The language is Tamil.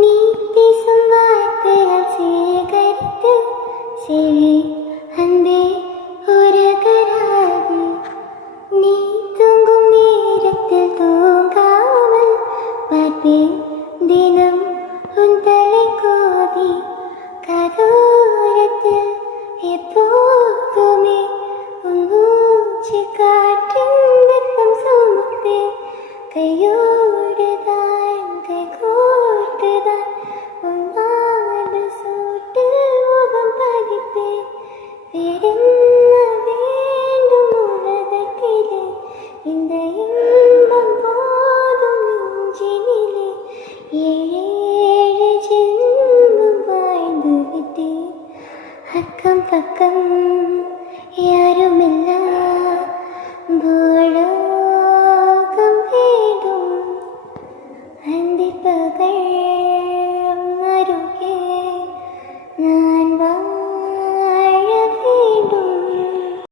நீ பேசும் வார்த்தைகள் சேகரித்து செவி அன்பே உறகராது. நீ தூங்கும் நேரத்தில் தூங்காமல் பார்ப்பேன் தினம் உன் தலை கோதி. கதோரத்தில் எப்போதுமே உன் மூச்சு காற்றின் வெப்பம் சுமப்பேன். கையோடுதான் கைகோர்த்துதான் உன் மார்பு சூட்டில் முகம் பதிப்பேன். வேறென்ன வேண்டும் உலகத்திலே, இந்த இன்பம் போதும் நெஞ்சினிலே. ஏழேழு ஜென்மம் வாழ்ந்து விட்டேன். அக்கம் பக்கம் யாருமில்லா பூலோகம் வேண்டும். அந்திப்பகல் அருகே நான்